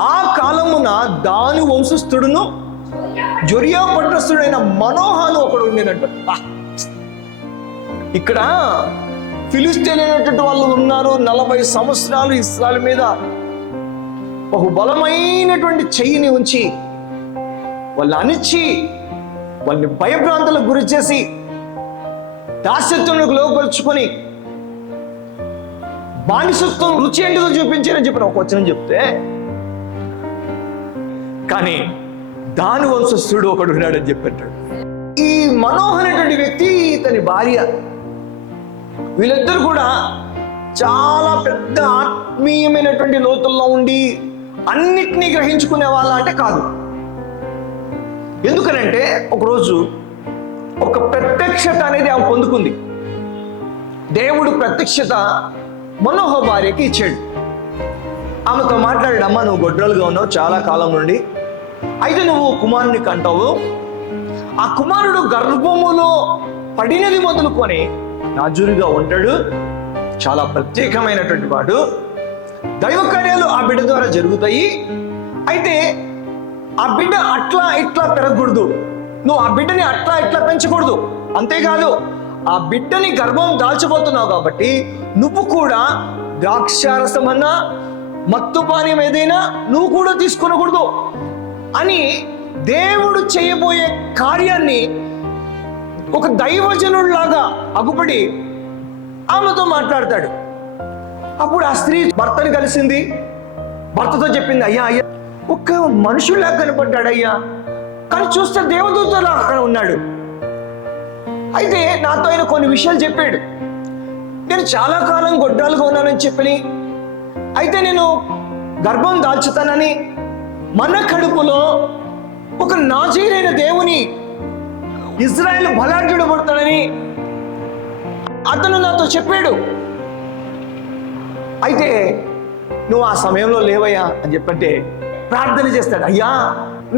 ఆ కాలమున దాని వంశస్థుడును జొరియా పట్టణస్థుడైన మనోహాను ఒకడు ఉండేనట్టు. ఇక్కడ ఫిలిష్తీయులైనటువంటి వాళ్ళు ఉన్నారు. 40 సంవత్సరాలు ఇశ్రాయేలు మీద బహు బలమైనటువంటి చెయ్యిని ఉంచి వాళ్ళని అణిచి వాళ్ళని భయభ్రాంతులకు గురి చేసి దాస్యత్వంలోకి లోపరుచుకొని బానిసత్వం రుచి ఏంటిదో చూపించారని చెప్పిన ఒక వచనం చెప్తే, కానీ దాని వంశస్థుడు ఒకడు ఉన్నాడని చెప్పాడు. ఈ మనోహరైనటువంటి వ్యక్తి, ఇతని భార్య, వీళ్ళిద్దరు కూడా చాలా పెద్ద ఆత్మీయమైనటువంటి లోతుల్లో ఉండి అన్నిటినీ గ్రహించుకునే వాళ్ళ అంటే కాదు. ఎందుకనంటే ఒకరోజు ఒక ప్రత్యక్షత అనేది ఆమె పొందుకుంది. దేవుడు ప్రత్యక్షత మనోహ భార్యకి ఇచ్చాడు. ఆమెతో మాట్లాడాడు, అమ్మ నువ్వు గొడ్రాలుగా ఉన్నావు చాలా కాలం నుండి, అయితే నువ్వు కుమారుని కంటావు. ఆ కుమారుడు గర్భములో పడినది మొదలుకొని నాజూరుగా ఉంటాడు, చాలా ప్రత్యేకమైనటువంటి వాడు, దైవ కార్యాలు ఆ బిడ్డ ద్వారా జరుగుతాయి. అయితే ఆ బిడ్డ అట్లా ఇట్లా పెరగకూడదు, నువ్వు ఆ బిడ్డని అట్లా ఇట్లా పెంచకూడదు. అంతేకాదు ఆ బిడ్డని గర్భం దాల్చబోతున్నావు కాబట్టి నువ్వు కూడా ద్రాక్షారసమన్నా మత్తు పానీయం ఏదైనా నువ్వు కూడా తీసుకునకూడదు అని దేవుడు చేయబోయే కార్యాన్ని ఒక దైవజనుడిలాగా అగుపడి ఆమెతో మాట్లాడతాడు. అప్పుడు ఆ స్త్రీ భర్తని కలిసింది, భర్తతో చెప్పింది, అయ్యా అయ్యా ఒక్క మనుషుల్లా కనపడ్డాడు అయ్యా, కానీ చూస్తే దేవదూతలా అక్కడ ఉన్నాడు. అయితే నాతో ఆయన కొన్ని విషయాలు చెప్పాడు. నేను చాలా కాలం గొడ్రాలుగా ఉన్నానని చెప్పి, అయితే నేను గర్భం దాల్చుతానని, మన కడుపులో ఒక నాజీరైన దేవుని ఇజ్రాయెల్ బలాఢ్యుడు పడతాడని అతను నాతో చెప్పాడు. అయితే నువ్వు ఆ సమయంలో లేవయ్యా అని చెప్పంటే ప్రార్థన చేస్తాడు. అయ్యా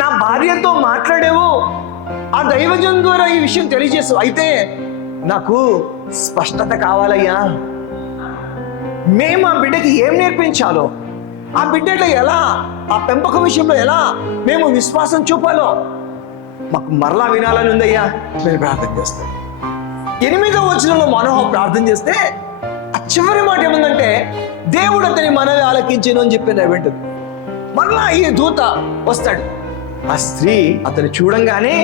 నా భార్యతో మాట్లాడేవు, ఆ దైవజన్ ద్వారా ఈ విషయం తెలియజేసు, అయితే నాకు స్పష్టత కావాలయ్యా. మేము ఆ బిడ్డకి ఏం నేర్పించాలో, ఆ బిడ్డలో ఎలా, ఆ పెంపకం విషయంలో ఎలా మేము విశ్వాసం చూపాలో మాకు మరలా వినాలని ఉందయ్యా. నేను ప్రార్థన చేస్తాను. 8వ వచనంలో మనోహ ప్రార్థన చేస్తే ఆ చివరి మాట ఏముందంటే, దేవుడు అతని మనవి ఆలకించెను అని చెప్పి వింటుంది. మరలా ఈ దూత వస్తాడు. ఆ స్త్రీ అతను చూడంగానే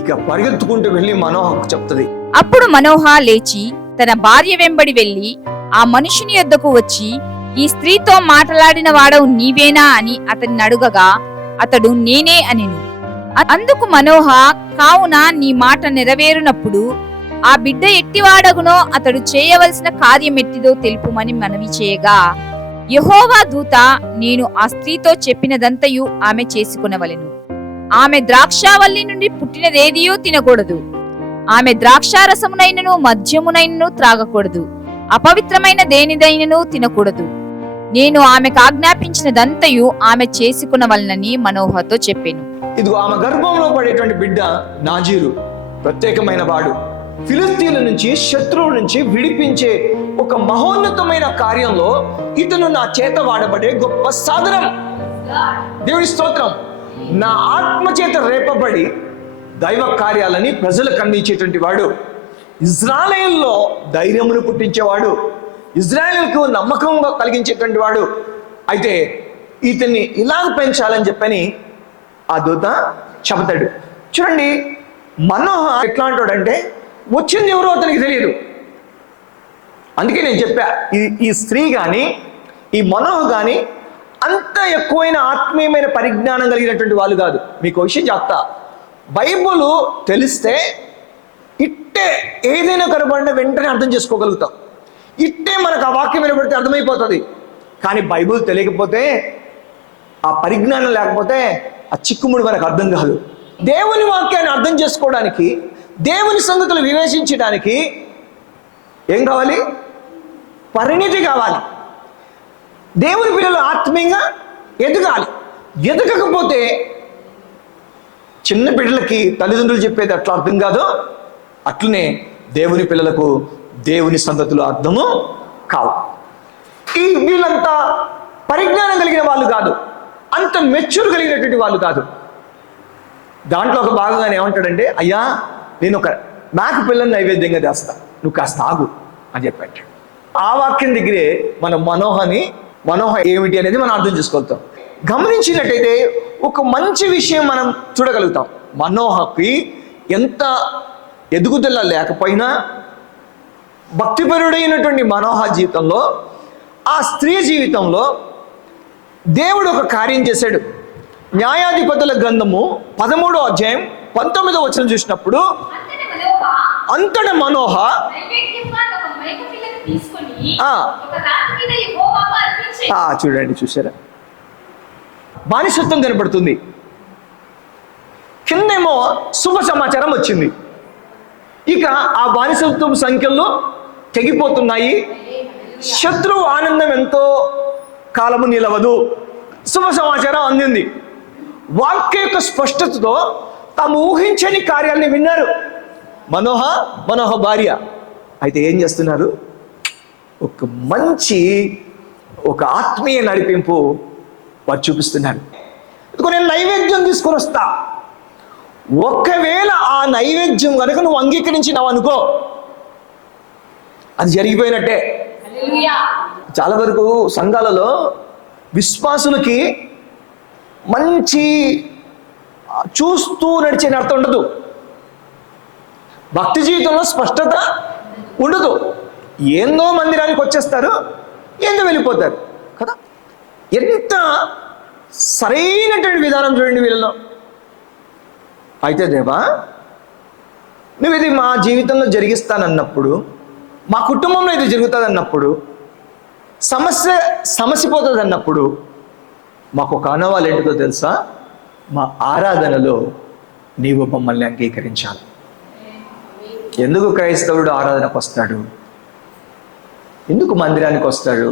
ఇక పరిగెత్తుకుంటూ వెళ్ళి మనోహకు చెప్తుంది. అప్పుడు మనోహ లేచి తన భార్య వెంబడి వెళ్లి ఆ మనుషుని యొద్దకు వచ్చి, ఈ స్త్రీతో మాట్లాడిన వాడవు నీవేనా అని అతన్ని అడుగగా అతడు నేనే అనెను. అందుకు మనోహ, కావున నీ మాట నెరవేరునప్పుడు ఆ బిడ్డ ఎట్టివాడగునో అతడు చేయవలసిన కార్యం ఎట్టిదో తెలుపుమని మనవి చేయగా, యెహోవా దూత, నేను ఆ స్త్రీతో చెప్పినదంతయు ఆమె చేసుకొనవలెను. ఆమె ద్రాక్షావల్లి నుండి పుట్టినదేదియో తినకూడదు, ఆమె ద్రాక్షారసమునైనను మద్యమునైనను త్రాగకూడదు, అపవిత్రమైన దేనిదైనను తినకూడదు. నేను ఆమెకు ఆజ్ఞాపించినదంతయు ఆమె చేసుకునవలనని మనోహతో చెప్పెను. ఇదిగో ఆమె గర్భంలో పడేటువంటి బిడ్డ నాజీరు, ప్రత్యేకమైన వాడు, ఫిలిష్తీయుల నుంచి, శత్రువుల నుంచి విడిపించే ఒక మహోన్నతమైన కార్యంలో ఇతను నా చేత వాడబడే గొప్ప సాధనం. దేవుని స్తోత్రం. నా ఆత్మ చేత రేపబడి దైవ కార్యాలని ప్రజలకు అందించేటువంటి వాడు, ఇజ్రాయేలులో ధైర్యమును పుట్టించేవాడు, ఇజ్రాయేలుకు నమ్మకంగా కలిగించేటువంటి వాడు. అయితే ఇతన్ని ఇలాగ పెంచాలని చెప్పని ఆ దూత చెబుతాడు. చూడండి, మనోహ ఎట్లా అంటాడంటే, వచ్చింది ఎవరో అతనికి తెలియదు. అందుకే నేను చెప్పా, ఈ స్త్రీ కానీ ఈ మనోహ కానీ అంత ఎక్కువైన ఆత్మీయమైన పరిజ్ఞానం కలిగినటువంటి వాళ్ళు కాదు. మీకు విషయం చెప్తా, బైబుల్ తెలిస్తే ఇట్టే ఏదైనా కనబడిన వెంటనే అర్థం చేసుకోగలుగుతాం. ఇట్టే మనకు ఆ వాక్యం వినబడితే అర్థమైపోతుంది. కానీ బైబుల్ తెలియకపోతే, ఆ పరిజ్ఞానం లేకపోతే ఆ చిక్కుముడి మనకు అర్థం కాదు. దేవుని వాక్యాన్ని అర్థం చేసుకోవడానికి, దేవుని సంగతులు వివేచించడానికి ఏం కావాలి? పరిణితి కావాలి. దేవుని పిల్లలు ఆత్మీయంగా ఎదగాలి. ఎదగకపోతే చిన్న బిడ్డలకి తల్లిదండ్రులు చెప్పేది అట్లా అర్థం కాదు, అట్లనే దేవుని పిల్లలకు దేవుని సంగతులు అర్థము కావు. వీళ్ళంతా పరిజ్ఞానం కలిగిన వాళ్ళు కాదు. అంత మెచ్యూర్ కలిగినటువంటి వాళ్ళు కాదు. దాంట్లో ఒక భాగంగానే ఏమంటాడంటే, అయ్యా నేను ఒక మేక పిల్లని నైవేద్యంగా తెస్తా, నువ్వు కాస్త ఆగు అని చెప్పాడు. ఆ వాక్యం దగ్గరే మన మనోహ ఏమిటి అనేది మనం అర్థం చేసుకోగలుగుతాం. గమనించినట్టయితే ఒక మంచి విషయం మనం చూడగలుగుతాం. మనోహకి ఎంత ఎదుగుదల లేకపోయినా భక్తిపరుడైనటువంటి మనోహ జీవితంలో, ఆ స్త్రీ జీవితంలో దేవుడు ఒక కార్యం చేశాడు. న్యాయాధిపతుల గ్రంథము 13వ అధ్యాయం 19వ వచనం చూసినప్పుడు, అంతట మనోహ చూడండి, చూసారా, బానిసత్వం కనపడుతుంది. కిందేమో శుభ సమాచారం వచ్చింది. ఇక ఆ బానిసత్వం సంఖ్యలు తెగిపోతున్నాయి. శత్రువు ఆనందం ఎంతో కాలము నిలవదు. శుభ సమాచారం అందింది. వాక్య యొక్క స్పష్టతతో తాము ఊహించని కార్యాలని విన్నారు మనోహ భార్య. అయితే ఏం చేస్తున్నారు? ఒక ఆత్మీయ నడిపింపు వారు చూపిస్తున్నారు. నేను నైవేద్యం తీసుకొని వస్తా, ఒకవేళ ఆ నైవేద్యం కనుక నువ్వు అంగీకరించినావు అనుకో, అది జరిగిపోయినట్టే. చాలా వరకు సంఘాలలో విశ్వాసులకి మంచి చూస్తూ నడిచే అర్థం ఉండదు. భక్తి జీవితంలో స్పష్టత ఉండదు. ఏందో మందిరానికి వచ్చేస్తారు, ఏందో వెళ్ళిపోతారు కదా. ఎంత సరైనటువంటి విధానం చూడండి వీళ్ళలో. అయితే దేవా, నువ్వు ఇది మా జీవితంలో జరిగిస్తానన్నప్పుడు, మా కుటుంబంలో ఇది జరుగుతుంది అన్నప్పుడు, సమసిపోతుంది అన్నప్పుడు, మాకు ఒక ఆనవాళ్ళు ఏంటిదో తెలుసా? మా ఆరాధనలో నీవు మమ్మల్ని అంగీకరించాలి. ఎందుకు క్రైస్తవుడు ఆరాధనకు వస్తాడు? ఎందుకు మందిరానికి వస్తాడు?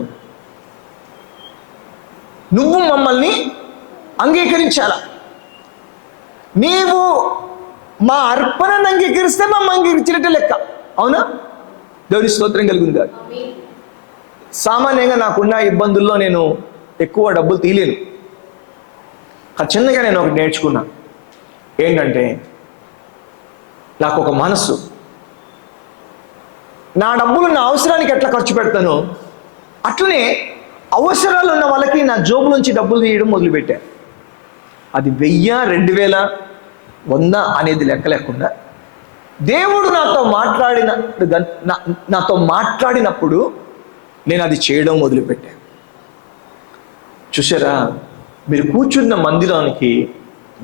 నువ్వు మమ్మల్ని అంగీకరించాల. నీవు మా అర్పణను అంగీకరిస్తే మమ్మల్ని అంగీకరించినట్టే లెక్క. అవునా? దేవుని స్తోత్రం కలిగింది కాదు. సామాన్యంగా నాకున్న ఇబ్బందుల్లో నేను ఎక్కువ డబ్బులు తీయలేను. చిన్నగా నేను ఒకటి నేర్చుకున్నా. ఏంటంటే, నాకు ఒక మనసు, నా డబ్బులు నా అవసరానికి ఎట్లా ఖర్చు పెడతానో అట్లనే అవసరాలు ఉన్న వాళ్ళకి నా జోబు నుంచి డబ్బులు తీయడం మొదలుపెట్టా. అది 1000, 2000, 100 అనేది లెక్క లేకుండా దేవుడు నాతో మాట్లాడినప్పుడు నేను అది చేయడం మొదలుపెట్టా. చూసారా, మీరు కూర్చున్న మందిరానికి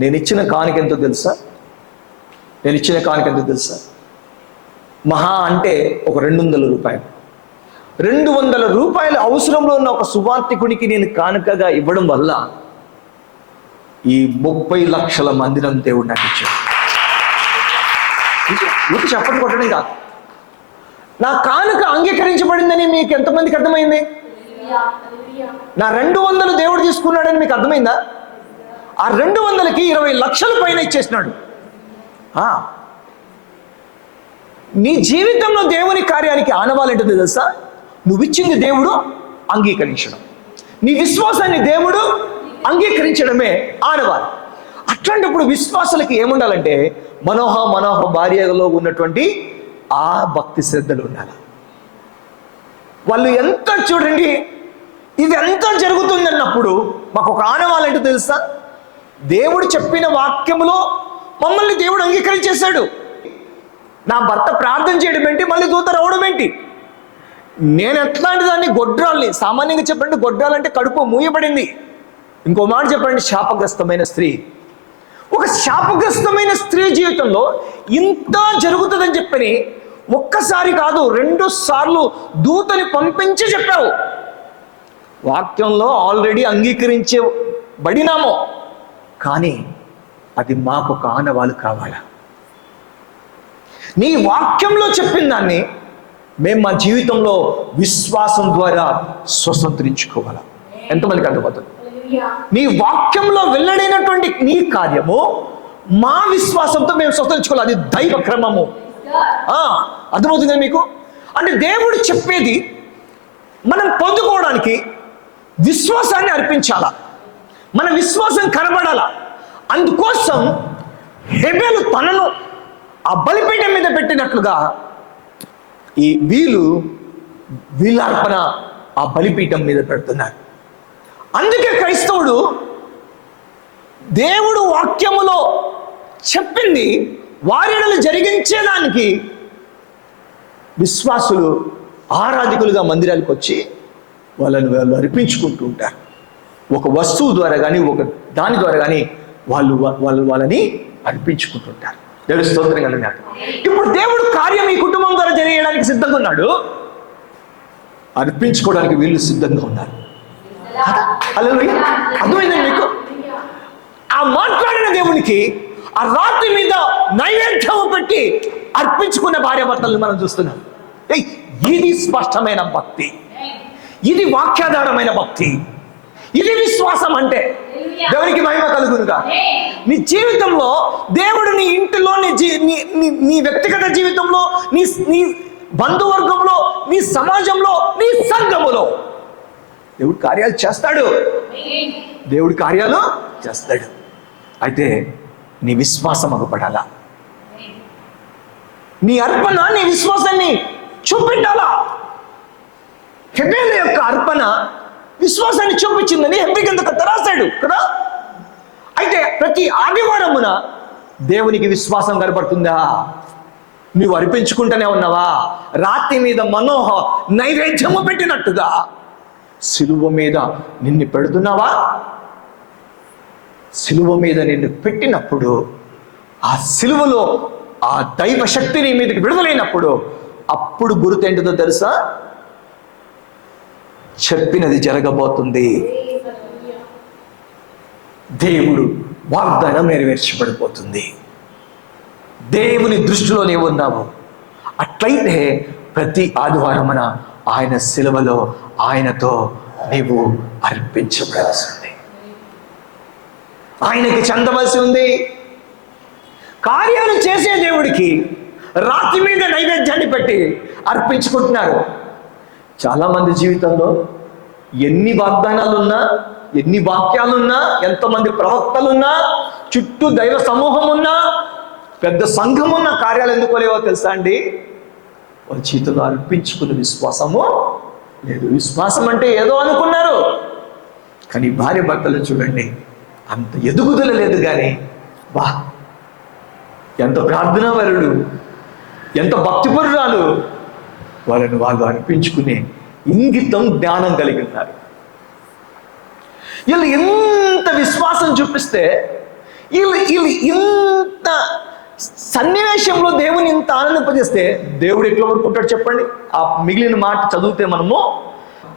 నేను ఇచ్చిన కానుక ఎంతో తెలుసా? మహా అంటే ఒక 200 రూపాయలు. 200 రూపాయలు అవసరంలో ఉన్న ఒక సువార్థికుడికి నేను కానుకగా ఇవ్వడం వల్ల ఈ 30 లక్షల మందిరం దేవుడు నాకు ఇచ్చాడు. మీకు చెప్పడం కొట్టడం కాదు. నా కానుక అంగీకరించబడిందని మీకు ఎంతమందికి అర్థమైంది? నా 200 దేవుడు తీసుకున్నాడని మీకు అర్థమైందా? ఆ 200కి 20 లక్షల పైన ఇచ్చేసినాడు. నీ జీవితంలో దేవుని కార్యానికి ఆనవాలేంటో తెలుసా? నువ్వు ఇచ్చింది దేవుడు అంగీకరించడం, నీ విశ్వాసాన్ని దేవుడు అంగీకరించడమే ఆనవాలు. అట్లాంటప్పుడు విశ్వాసులకి ఏముండాలంటే, మనోహ భార్యలో ఉన్నటువంటి ఆ భక్తి శ్రద్ధలు ఉండాలి. వాళ్ళు ఎంత చూడండి, ఇది ఎంత జరుగుతుంది అన్నప్పుడు మాకు ఒక ఆనవాలేంటో తెలుసా? దేవుడు చెప్పిన వాక్యములో మమ్మల్ని దేవుడు అంగీకరించేశాడు. నా భర్త ప్రార్థన చేయడం ఏంటి, మళ్ళీ దూత రావడం ఏంటి? నేను ఎట్లాంటి దాన్ని, గొడ్రాల్ని, సామాన్యంగా చెప్పండి, గొడ్రాలంటే కడుపు మూయబడింది. ఇంకో మాట చెప్పండి, శాపగ్రస్తమైన స్త్రీ. ఒక శాపగ్రస్తమైన స్త్రీ జీవితంలో ఇంత జరుగుతుందని చెప్పని ఒక్కసారి కాదు 2 సార్లు దూతని పంపించి చెప్పావు. వాక్యంలో ఆల్రెడీ అంగీకరించబడినాము, కానీ అది మాకు ఒక ఆనవాలు కావాలా? నీ వాక్యంలో చెప్పిన దాన్ని మేము మా జీవితంలో విశ్వాసం ద్వారా స్వతంత్రించుకోవాలా? ఎంతమందికి అర్థమవుతుంది? నీ వాక్యంలో వెల్లడైనటువంటి నీ కార్యము మా విశ్వాసంతో మేము స్వతంత్రించుకోవాలి. అది దైవ క్రమము. అర్థమవుతుందా మీకు? అంటే దేవుడు చెప్పేది మనం పొందుకోవడానికి విశ్వాసాన్ని అర్పించాలా. మన విశ్వాసం కనబడాల. అందుకోసం హేబెలు తనను ఆ బలిపీఠం మీద పెట్టినట్లుగా ఈ వీళ్ళ అర్పణ ఆ బలిపీఠం మీద పెడుతున్నారు. అందుకే క్రైస్తవుడు దేవుడు వాక్యములో చెప్పింది వారిని జరిగించేదానికి విశ్వాసులు ఆరాధికులుగా మందిరాలకు వచ్చి వాళ్ళు అర్పించుకుంటూ ఉంటారు. ఒక వస్తువు ద్వారా కానీ ఒక దాని ద్వారా కానీ వాళ్ళని అర్పించుకుంటుంటారు. దేవుడి స్తోత్రం కలిగినాడు. ఇప్పుడు దేవుడు కార్యం ఈ కుటుంబం ద్వారా జరిగేయడానికి సిద్ధంగా ఉన్నాడు, అర్పించుకోవడానికి వీళ్ళు సిద్ధంగా ఉన్నారు. హల్లెలూయా. అర్థమైందండి మీకు? ఆ మాట్లాడిన దేవునికి ఆ రాత్రి మీద నైవేద్యం పెట్టి అర్పించుకున్న భార్యాభర్తలను మనం చూస్తున్నాం. ఇది స్పష్టమైన భక్తి, ఇది వాక్యాధారమైన భక్తి, ఇది విశ్వాసం. అంటే దేవునికి మహిమ కలుగునుగా. నీ జీవితంలో దేవుడు నీ ఇంటిలో, నీ వ్యక్తిగత జీవితంలో, నీ బంధువర్గంలో, నీ సమాజంలో, నీ సంఘములో దేవుడు కార్యాలు చేస్తాడు. దేవుడి కార్యాలు చేస్తాడు. అయితే నీ విశ్వాసం అగపడాలా, నీ అర్పణ నీ విశ్వాసాన్ని చూపెట్టాలా. హెబెలు యొక్క అర్పణ విశ్వాసాన్ని చూపించిందని హెబ్రీ గ్రంథకర్త రాశాడు కదా. అయితే ప్రతి ఆదివారమున దేవునికి విశ్వాసం కనబడుతుందా? నువ్వు అర్పించుకుంటూనే ఉన్నావా? రాతి మీద మనోహ నైవేద్యము పెట్టినట్టుగా సిలువ మీద నిన్ను పెడుతున్నావా? సిలువ మీద నిన్ను పెట్టినప్పుడు ఆ సిలువలో ఆ దైవ శక్తి నీ మీదకి విడుదలైనప్పుడు అప్పుడు గుర్తేంటిదో తెలుసా? చెప్పినది జరగబోతుంది. దేవుడు వాగ్దానం నెరవేర్చబడిపోతుంది. దేవుని దృష్టిలో నీవు ఉన్నావు. అట్లయితే ప్రతి ఆదివారమున ఆయన సిలువలో ఆయనతో నీవు అర్పించబడాల్సి ఉంది, ఆయనకి చెందవలసి ఉంది. కార్యాలు చేసే దేవుడికి రాతి మీద నైవేద్యాన్ని పెట్టి అర్పించుకుంటున్నారు. చాలామంది జీవితంలో ఎన్ని వాగ్దానాలున్నా, ఎన్ని వాక్యాలున్నా, ఎంతమంది ప్రవక్తలున్నా, చుట్టూ దైవ సమూహం ఉన్నా, పెద్ద సంఘం ఉన్న కార్యాలు ఎందుకో లేవో తెలుసా అండి? వాళ్ళ చేతుల్లో అర్పించుకున్న విశ్వాసము లేదు. విశ్వాసం అంటే ఏదో అనుకున్నారు, కానీ భార్య భర్తలు చూడండి, అంత ఎదుగుదల లేదు. కానీ వా, ఎంత ప్రార్థనావరుడు, ఎంత భక్తిపరురాలు, వాళ్ళని వాళ్ళు అర్పించుకునే ఇంగితం, జ్ఞానం కలిగి ఉన్నారు. వీళ్ళు ఎంత విశ్వాసం చూపిస్తే, వీళ్ళు ఇంత సన్నివేశంలో దేవుని ఇంత ఆనందింపజేస్తే దేవుడు ఎట్లా ఊరుకుంటాడు చెప్పండి? ఆ మిగిలిన మాట చదివితే మనము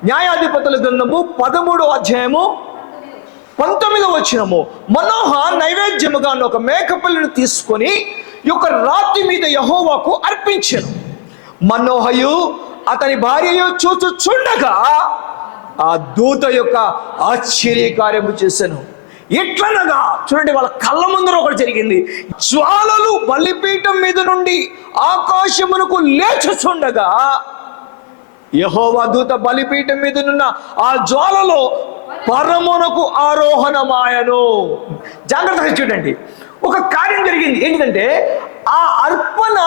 న్యాయాధిపతుల గ్రంథము 13వ అధ్యాయము 19వ వచనము, మనోహ నైవేద్యముగా ఒక మేకపిల్లను తీసుకొని ఈ యొక్క రాతి మీద యెహోవాకు అర్పించెను. మనోహయు అతని భార్యయు చూచుచుండగా ఆ దూత యొక్క ఆశ్చర్యకార్యము చేశాను. ఎట్లనగా చూడండి, వాళ్ళ కళ్ళ ముందర ఒకటి జరిగింది. జ్వాలలు బలిపీఠం మీద నుండి ఆకాశమునకు లేచుచుండగా యెహోవా దూత బలిపీఠం మీద నున్న ఆ జ్వాలలో పరమునకు ఆరోహణమాయను. జాగ్రత్తగా చూడండి, ఒక కార్యం జరిగింది. ఏంటంటే ఆ అర్పణ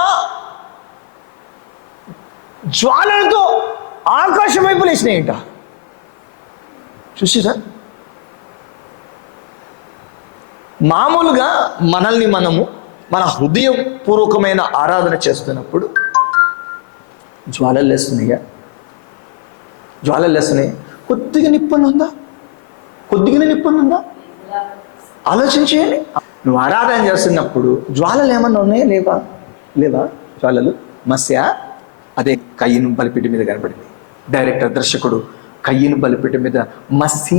జ్వాలలతో ఆకాశం వైపు లేచినాయంట. చూసిరా, మామూలుగా మనల్ని మనము మన హృదయపూర్వకమైన ఆరాధన చేస్తున్నప్పుడు జ్వాలలు లేస్తున్నాయా? జ్వాలలు లేస్తున్నాయి. కొద్దిగా నిప్పని ఉందా? కొద్దిగానే నిప్పని ఉందా? ఆలోచించేయండి. నువ్వు ఆరాధన చేస్తున్నప్పుడు జ్వాలలు ఏమన్నా ఉన్నాయా? లేవా జ్వాలలు? మత్స్య అదే కయ్యను బలిపీఠం మీద కనబడింది. డైరెక్టర్, దర్శకుడు కయ్యను బలిపీఠం మీద మసి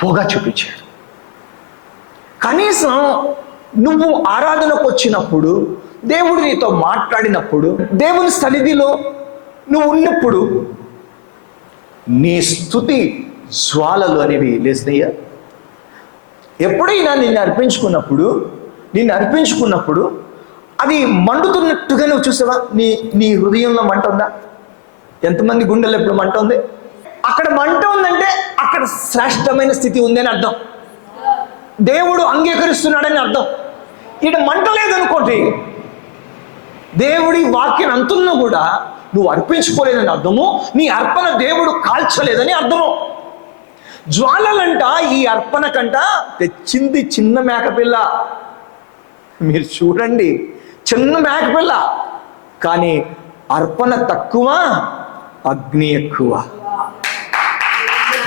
పొగ చూపించాడు. కనీసం నువ్వు ఆరాధనకు వచ్చినప్పుడు, దేవుడు నీతో మాట్లాడినప్పుడు, దేవుని సన్నిధిలో నువ్వు ఉన్నప్పుడు నీ స్తుతి జ్వాలలు అనేవి లేసినయ్యా? ఎప్పుడైనా నిన్ను అర్పించుకున్నప్పుడు అది మండుతున్నట్టుగా నువ్వు చూసావా? నీ హృదయంలో మంట ఉందా? ఎంతమంది గుండెల్లో ఎప్పుడు మంట ఉంది? అక్కడ మంట ఉందంటే అక్కడ శ్రేష్టమైన స్థితి ఉంది అని అర్థం. దేవుడు అంగీకరిస్తున్నాడని అర్థం. ఇక్కడ మంట లేదనుకోండి, దేవుడి వాక్యం అంతున్నా కూడా నువ్వు అర్పించుకోలేదని అర్థము, నీ అర్పణ దేవుడు కాల్చలేదని అర్థము. జ్వాలలంట ఈ అర్పణ కంట తెచ్చింది చిన్న మేకపిల్ల. మీరు చూడండి, చిన్న మేకపిల్ల, కానీ అర్పణ తక్కువ, అగ్ని ఎక్కువ.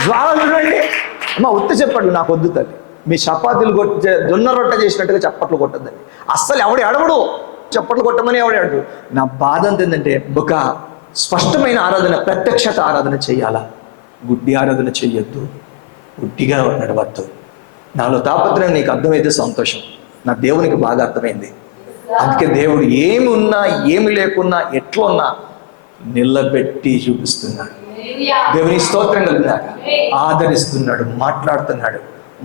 జ్వాలలు చూడండి. అమ్మ ఉత్త చెప్పండి, నాకు వద్దు తల్లి, మీ చపాతీలు జొన్న రొట్టె చేసినట్టుగా చప్పట్లు కొట్టద్దండి. అస్సలు ఎవడు ఎడవడు, చప్పట్లు కొట్టమని ఎవడు అడుగు. నా బాధ అంత ఏంటంటే, ఒక స్పష్టమైన ఆరాధన, ప్రత్యక్షత ఆరాధన చేయాలా, గుడ్డి ఆరాధన చెయ్యొద్దు, గుడ్డిగా నడవద్దు. నాలో తాపత్రయం నీకు అర్థమైతే సంతోషం. నా దేవునికి బాగా అర్థమైంది. అందుకే దేవుడు ఏమి ఉన్నా ఏమి లేకున్నా ఎట్లా ఉన్నా నిలబెట్టి చూపిస్తున్నాడు. దేవుని స్తోత్రం కలిగినాక ఆదరిస్తున్నాడు, మాట్లాడుతున్నాడు,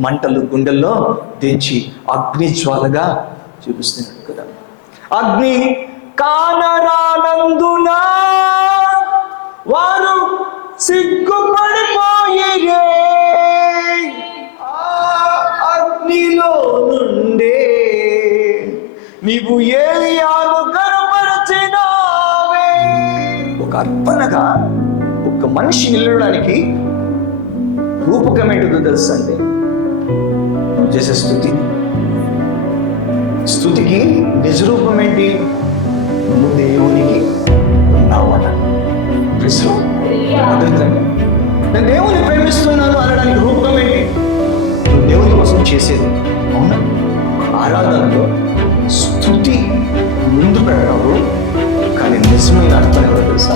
మంటలు గుండెల్లో దించి అగ్ని జ్వాలగా చూపిస్తున్నాడు కదా. అగ్ని కానరానందున వారు సిగ్గుపడిపోయిరే, అగ్నిలో నుండే నీవు ఏలియాను కనపరచినావే. ఒక అర్పణగా ఒక మనిషి నిలవడానికి రూపకం ఏంటో తెలుసు అంటే, నువ్వు చేసే స్తుతికి నిజరూపం ఏంటి? నువ్వు దేవునికి ఉన్నావన. నేను దేవుని ప్రేమిస్తున్నాను అనడానికి రూపకం ఏంటి? నువ్వు దేవుని కోసం చేసేది. అవునా? ఆరాధనలో స్తుతి ముందు పెడతావు, కానీ నిజమైన అర్థం ఎవరో తెలుసా?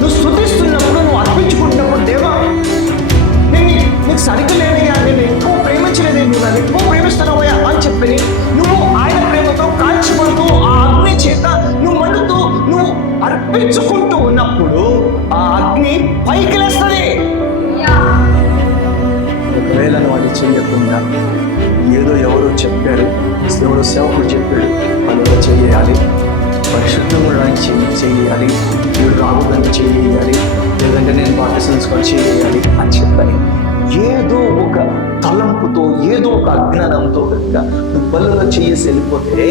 నువ్వు స్తుతిస్తున్నప్పుడు, నువ్వు అర్పించుకుంటున్నప్పుడు, దేవా నీకు సరిగ్గా లేదయ్యా, నేను ఎక్కువ ప్రేమించలేదే, నువ్వు నన్ను ఎక్కువ ప్రేమిస్తున్నావయ్యా అని చెప్పి నువ్వు ఆయన ప్రేమతో కాల్చుకుంటూ ఆ అగ్ని చేత నువ్వు మండుతూ నువ్వు అర్పించుకుంటూ ఉన్నప్పుడు ఆ అగ్ని పైకి లేస్తుంది. ఒకవేళ నువ్వు అది చెయ్యకుండా ఏదో ఎవరో చెప్పారు, ఎవరో సేవకుడు చెప్పాడు పనులు చేయాలి, పరిశుద్ధంగా చేయాలి, వీడు రాబోదని చేయాలి, లేదంటే నేను బాప్తిస్మం చేయాలి అని చెప్పని ఏదో ఒక తలంపుతో, ఏదో ఒక అజ్ఞానంతో కనుక నువ్వు బలలో చేసి వెళ్ళిపోతే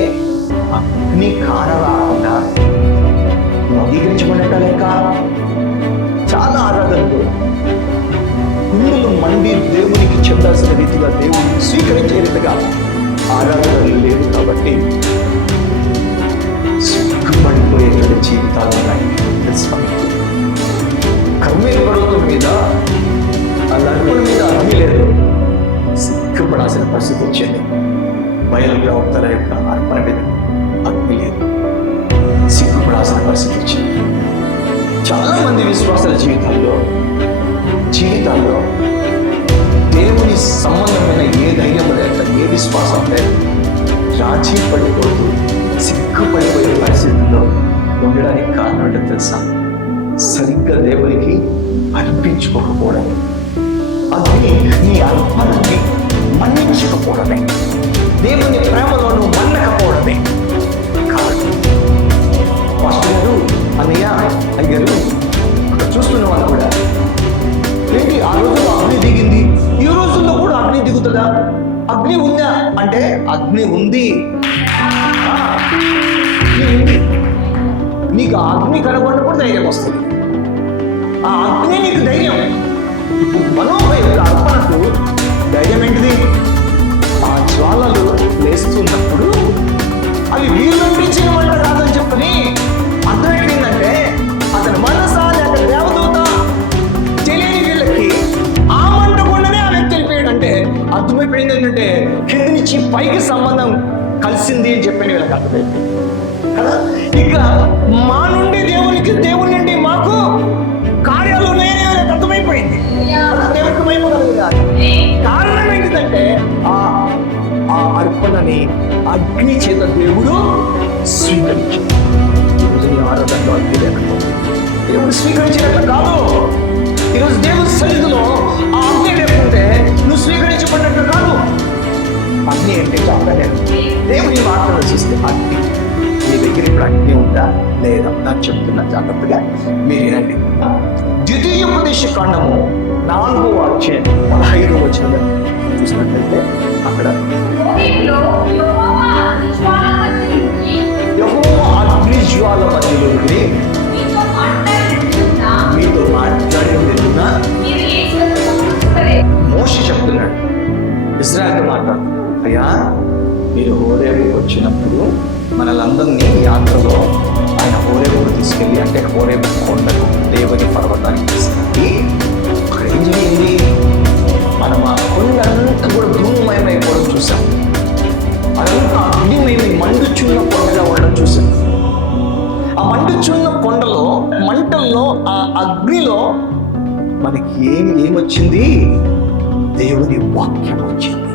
అగ్ని కానరాకుండా నువ్వు అంగీకరించబడట. లేక చాలా ఆరాధనలు గుండెలు మండి దేవునికి చెందాల్సిన రీతిగా, దేవుడిని స్వీకరించే రీతిగా ఆరాధనలు లేదు కాబట్టి సిగ్గుపడిపోయేటువంటి జీవితాలు ఉన్నాయి. కర్మేలు పర్వతం మీద ఆ నడుపుల మీద అగ్ని లేదు, సిగ్గుపడాల్సిన పరిస్థితి వచ్చింది. బయలు ప్రవక్తల యొక్క అర్పణ మీద అగ్ని లేదు, సిగ్గుపడాల్సిన పరిస్థితి వచ్చింది. చాలా మంది విశ్వాసాల జీవితాల్లో దేవుని సంబంధమైన ఏ ధైర్యం లేక, ఏ విశ్వాసం లేదు, రాజీ పడిపోతూ సిగ్గుపడిపోయే పరిస్థితుల్లో ఉండడానికి కారణం ఏంటో తెలుసా? సరిగ్గా దేవునికి అర్పించుకోకపోవడం, అది నీ అర్పణని మన్నించకపోవడమే, దేవుని ప్రేమలో నువ్వు మన్నకపోవడమే. కాబట్టి పాస్టర్ గారు, అన్నయ్య, అయ్యారు అక్కడ చూస్తున్న వాళ్ళు కూడా ఏంటి, ఆ రోజుల్లో అగ్ని దిగింది, ఈ రోజుల్లో కూడా అగ్ని దిగుతుందా? అగ్ని ఉందా అంటే అగ్ని ఉంది. నీకు ఆ అగ్ని కనబడినప్పుడు ధైర్యం వస్తుంది. ఆ అగ్ని నీకు ధైర్యం. ఇప్పుడు మనోహర యొక్క అర్పణకు ధైర్యం ఏంటిది? ఆ జ్వాలలు లేస్తున్నప్పుడు అవి వీళ్ళు అనిపించిన మంట కాదని చెప్పని అర్థం ఏంటంటే, అతని మనసా లేక దేవదూత తెలియని వీళ్ళకి ఆ మంట కొండనే ఆ వ్యక్తి వెళ్ళిపోయాడంటే అర్థమైపోయింది ఏంటంటే, కింద నుంచి పైకి సంబంధం కలిసింది అని చెప్పని వీళ్ళకి అర్థమైపోయింది కదా. ఇక మా నుండి దేవునికి, దేవుని నుండి మాకు కార్యాలు ఉన్నాయని వాళ్ళకి అర్థమైపోయింది. కారణం ఏంటిదంటే, ఆ అర్పణని అగ్ని చేత దేవుడు స్వీకరించాడు. ఈరోజు నీ ఆరాధనలో అగ్ని లేకపోతే దేవుడు స్వీకరించినట్లు కాదు. ఈరోజు దేవుడి సన్నిధిలో ఆ అగ్ని లేకుంటే నువ్వు స్వీకరించబడినట్లు కాదు. అగ్ని అంటే చాలా లేదు. దేవుని మాటలు చూస్తే అగ్ని మీ దగ్గర ఇప్పుడు అగ్ని ఉందా లేదా నాకు చెప్తున్నా, జాగ్రత్తగా మీరు వినండి. ద్వితీయోపదేశ కాండము 4వ అధ్యాయం 5 చూసినట్లయితే అక్కడ యెహోవా అగ్నిజ్వాల మధ్యలో నుండి మీతో మాట్లాడిన మోషే చెప్తున్నాడు, ఇశ్రాయేలుతో మాట్లాడుతున్నాడు, అయ్యా మీరు హోరేబుకు వచ్చినప్పుడు మనలందరినీ యాత్రలో ఆయన హోరేబుకు తీసుకెళ్ళి, అంటే హోరేబు కొండకు దేవుని పర్వతానికి తీసుకెళ్ళి అక్కడ ఏం జరిగింది, మనం ఆ కొండంతా కూడా ధూమమయమైపోవడం చూసాం. అదంతా అగ్నిమయమై మండుచున్న కొండగా ఉండడం చూసాం. ఆ మండుచున్న కొండలో మంటల్లో ఆ అగ్నిలో మనకి ఏమొచ్చింది, దేవుని వాక్యం వచ్చింది.